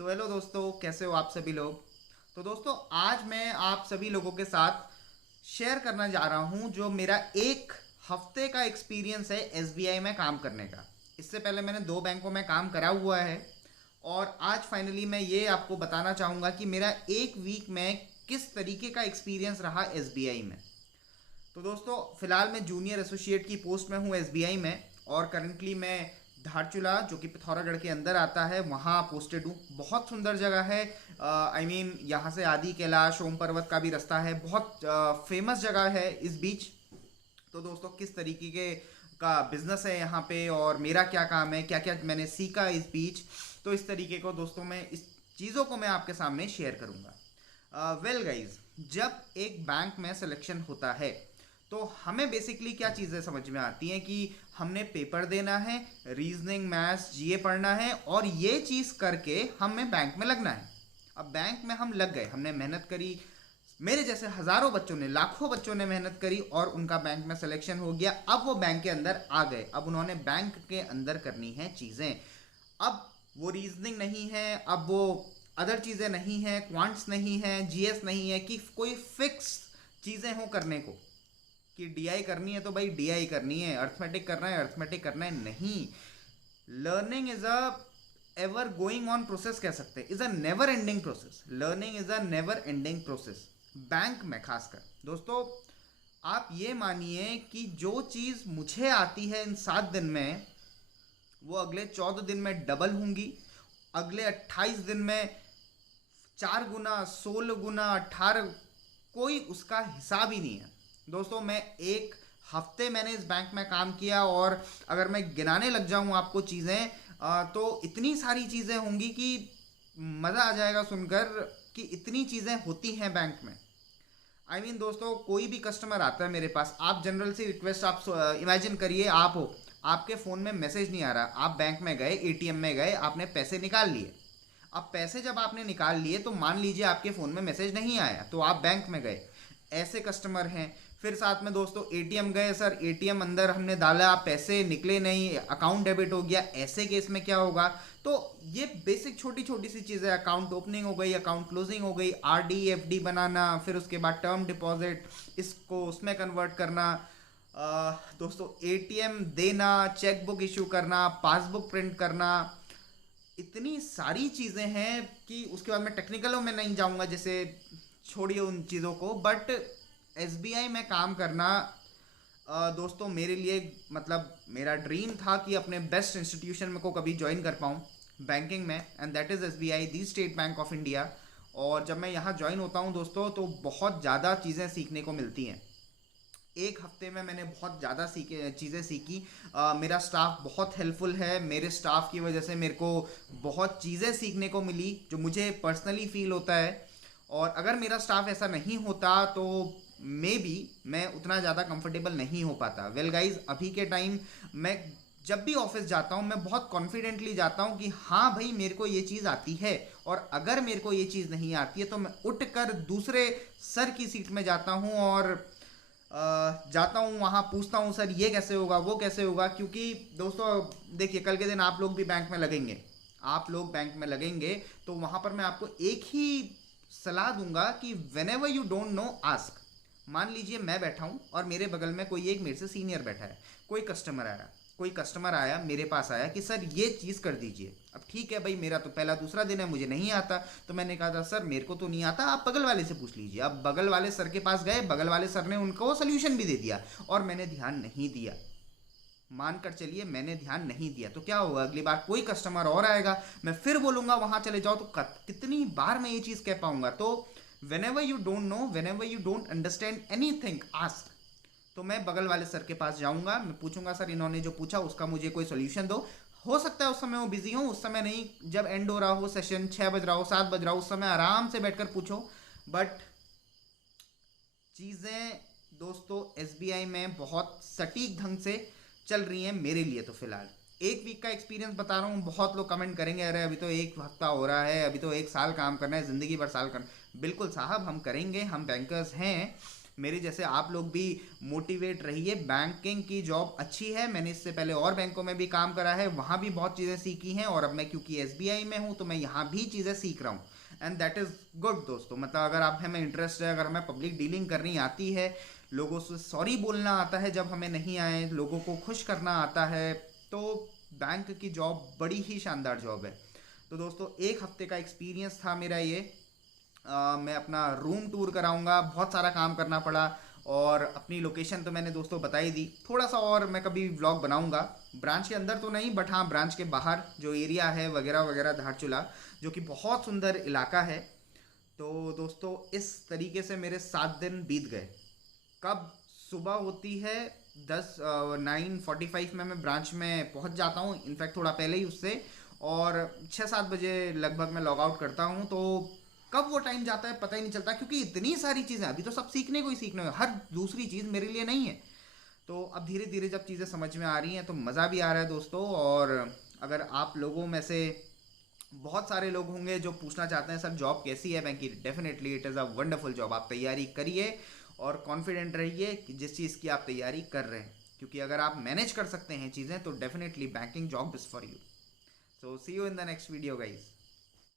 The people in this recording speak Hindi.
हेलो दोस्तों, कैसे हो आप सभी लोग। तो दोस्तों, आज मैं आप सभी लोगों के साथ शेयर करना जा रहा हूं जो मेरा एक हफ्ते का एक्सपीरियंस है एसबीआई में काम करने का। इससे पहले मैंने दो बैंकों में काम करा हुआ है और आज फाइनली मैं ये आपको बताना चाहूँगा कि मेरा एक वीक में किस तरीके का एक्सपीरियंस रहा एसबीआई में। तो दोस्तों, फिलहाल मैं जूनियर एसोसिएट की पोस्ट में हूँ एसबीआई में और करंटली मैं धारचूला जो कि पिथौरागढ़ के अंदर आता है वहाँ पोस्टेड हूँ। बहुत सुंदर जगह है। यहाँ से आदि कैलाश ओम पर्वत का भी रास्ता है। बहुत फेमस जगह है इस बीच। तो दोस्तों, किस तरीके के का बिजनेस है यहाँ पे और मेरा क्या काम है, क्या क्या मैंने सीखा इस बीच, तो इस तरीके को दोस्तों मैं इस चीज़ों को मैं आपके सामने शेयर करूँगा। वेल गाइज, जब एक बैंक में सिलेक्शन होता है तो हमें बेसिकली क्या चीज़ें समझ में आती हैं कि हमने पेपर देना है, रीजनिंग मैथ्स जीए पढ़ना है और ये चीज़ करके हमें बैंक में लगना है। अब बैंक में हम लग गए, हमने मेहनत करी। मेरे जैसे हजारों बच्चों ने, लाखों बच्चों ने मेहनत करी और उनका बैंक में सिलेक्शन हो गया। अब वो बैंक के अंदर आ गए, अब उन्होंने बैंक के अंदर करनी है चीज़ें। अब वो रीजनिंग नहीं है, अब वो अदर चीज़ें नहीं है, क्वांट्स नहीं है, जीएस नहीं है कि कोई फिक्स चीज़ें हो करने को कि डीआई करनी है तो भाई डीआई करनी है, अर्थमेटिक करना है अर्थमेटिक करना है। नहीं, learning is a ever going on process कह सकते हैं, is a never ending process. Learning is a never ending process bank में खासकर। दोस्तों, आप ये मानिए कि जो चीज़ मुझे आती है इन 7 दिन में, वो अगले 14 दिन में डबल होंगी, अगले 28 दिन में 4 गुना, 16 गुना, 18, कोई उसका हिसाब ही नहीं है। दोस्तों, मैं एक हफ्ते मैंने इस बैंक में काम किया और अगर मैं गिनाने लग जाऊं आपको चीज़ें, तो इतनी सारी चीज़ें होंगी कि मज़ा आ जाएगा सुनकर कि इतनी चीज़ें होती हैं बैंक में। दोस्तों, कोई भी कस्टमर आता है मेरे पास, आप जनरल से रिक्वेस्ट, आप इमेजिन करिए आप हो, आपके फ़ोन में मैसेज नहीं आ रहा, आप बैंक में गए, एटीएम में गए, आपने पैसे निकाल लिए। अब पैसे जब आपने निकाल लिए तो मान लीजिए आपके फ़ोन में मैसेज नहीं आया तो आप बैंक में गए। ऐसे कस्टमर हैं। फिर साथ में दोस्तों एटीएम गए, सर एटीएम अंदर हमने डाला, पैसे निकले नहीं, अकाउंट डेबिट हो गया, ऐसे केस में क्या होगा। तो ये बेसिक छोटी छोटी सी चीज़ें, अकाउंट ओपनिंग हो गई, अकाउंट क्लोजिंग हो गई, आरडी एफडी बनाना, फिर उसके बाद टर्म डिपॉजिट, इसको उसमें कन्वर्ट करना, दोस्तों एटीएम देना, चेक बुक इशू करना, पासबुक प्रिंट करना, इतनी सारी चीज़ें हैं कि उसके बाद मैं टेक्निकलों में नहीं जाऊंगा, जैसे छोड़िए उन चीज़ों को। बट एसबीआई में काम करना दोस्तों मेरे लिए, मतलब मेरा ड्रीम था कि अपने बेस्ट इंस्टीट्यूशन में को कभी ज्वाइन कर पाऊँ बैंकिंग में, and that is SBI, the state bank of India. और जब मैं यहाँ ज्वाइन होता हूँ दोस्तों, तो बहुत ज़्यादा चीज़ें सीखने को मिलती हैं। एक हफ्ते में मैंने बहुत ज़्यादा सीखे चीज़ें सीखी। मेरा स्टाफ बहुत हेल्पफुल है, मेरे स्टाफ की वजह से मेरे को बहुत चीज़ें सीखने को मिली जो मुझे पर्सनली फील होता है। और अगर मेरा स्टाफ ऐसा नहीं होता तो मे बी मैं उतना ज़्यादा कंफर्टेबल नहीं हो पाता। वेल गाइज, अभी के टाइम मैं जब भी ऑफिस जाता हूँ मैं बहुत कॉन्फिडेंटली जाता हूँ कि हाँ भाई मेरे को ये चीज़ आती है, और अगर मेरे को ये चीज़ नहीं आती है तो मैं उठ कर दूसरे सर की सीट में जाता हूँ और जाता हूँ वहाँ पूछता हूँ, सर ये कैसे होगा, वो कैसे होगा। क्योंकि दोस्तों देखिए, कल के दिन आप लोग भी बैंक में लगेंगे, आप लोग बैंक में लगेंगे तो वहाँ पर मैं आपको एक ही सलाह दूंगा कि when ever you don't know ask. मान लीजिए मैं बैठा हूँ और मेरे बगल में कोई एक मेरे से सीनियर बैठा है, कोई कस्टमर आया, कोई कस्टमर आया मेरे पास आया कि सर ये चीज़ कर दीजिए। अब ठीक है भाई, मेरा तो पहला दूसरा दिन है, मुझे नहीं आता, तो मैंने कहा था सर मेरे को तो नहीं आता, आप बगल वाले से पूछ लीजिए। अब बगल वाले सर के पास गए, बगल वाले सर ने उनको सोल्यूशन भी दे दिया और मैंने ध्यान नहीं दिया। मानकर चलिए मैंने ध्यान नहीं दिया तो क्या होगा, अगली बार कोई कस्टमर और आएगा, मैं फिर बोलूंगा वहां चले जाओ, तो कितनी बार मैं ये चीज़ कह पाऊंगा। तो when ever you don't know, when ever you don't understand any thing ask. तो मैं बगल वाले सर के पास जाऊंगा, मैं पूछूंगा सर इन्होंने जो पूछा उसका मुझे कोई सोल्यूशन दो। हो सकता है उस समय वो बिजी हो, उस समय नहीं, जब एंड हो रहा हो, सेशन 6 बज रहा हो, 7 बज रहा हो, उस समय आराम से बैठकर पूछो। बट चीज़ें दोस्तों एसबीआई में बहुत सटीक ढंग से चल रही हैं मेरे लिए। तो फिलहाल एक वीक का एक्सपीरियंस बता रहा हूँ। बहुत लोग कमेंट करेंगे अरे अभी तो एक हफ्ता हो रहा है, अभी तो 1 साल काम करना है, ज़िंदगी भर साल करना। बिल्कुल साहब, हम करेंगे, हम बैंकर्स हैं। मेरे जैसे आप लोग भी मोटिवेट रहिए। बैंकिंग की जॉब अच्छी है, मैंने इससे पहले और बैंकों में भी काम करा है, वहाँ भी बहुत चीज़ें सीखी हैं, और अब मैं क्योंकि एसबीआई में हूँ तो मैं यहाँ भी चीज़ें सीख रहा हूँ। एंड दैट इज़ गुड दोस्तों। मतलब अगर आप हमें इंटरेस्ट है, अगर हमें पब्लिक डीलिंग करनी आती है, लोगों से सॉरी बोलना आता है जब हमें नहीं आए, लोगों को खुश करना आता है, तो बैंक की जॉब बड़ी ही शानदार जॉब है। तो दोस्तों एक हफ्ते का एक्सपीरियंस था मेरा ये। मैं अपना रूम टूर कराऊंगा, बहुत सारा काम करना पड़ा, और अपनी लोकेशन तो मैंने दोस्तों बता ही दी। थोड़ा सा और मैं कभी व्लॉग बनाऊंगा, ब्रांच के अंदर तो नहीं, बट हाँ ब्रांच के बाहर जो एरिया है वगैरह वगैरह, धारचूला, जो कि बहुत सुंदर इलाका है। तो दोस्तों इस तरीके से मेरे 7 दिन बीत गए। कब सुबह होती है 9:45 में मैं ब्रांच में पहुंच जाता हूँ, इनफैक्ट थोड़ा पहले ही उससे, और 6-7 बजे लगभग मैं लॉग आउट करता हूँ। तो कब वो टाइम जाता है पता ही नहीं चलता, क्योंकि इतनी सारी चीज़ें अभी तो सब सीखने को ही सीखने को, हर दूसरी चीज़ मेरे लिए नहीं है। तो अब धीरे धीरे जब चीज़ें समझ में आ रही हैं तो मज़ा भी आ रहा है दोस्तों। और अगर आप लोगों में से बहुत सारे लोग होंगे जो पूछना चाहते हैं सर जॉब कैसी है बैंक की, definitely it is a wonderful job. आप तैयारी करिए और कॉन्फिडेंट रहिए कि जिस चीज़ की आप तैयारी कर रहे हैं, क्योंकि अगर आप मैनेज कर सकते हैं चीज़ें तो definitely banking job is for you. So see you in the next video guys.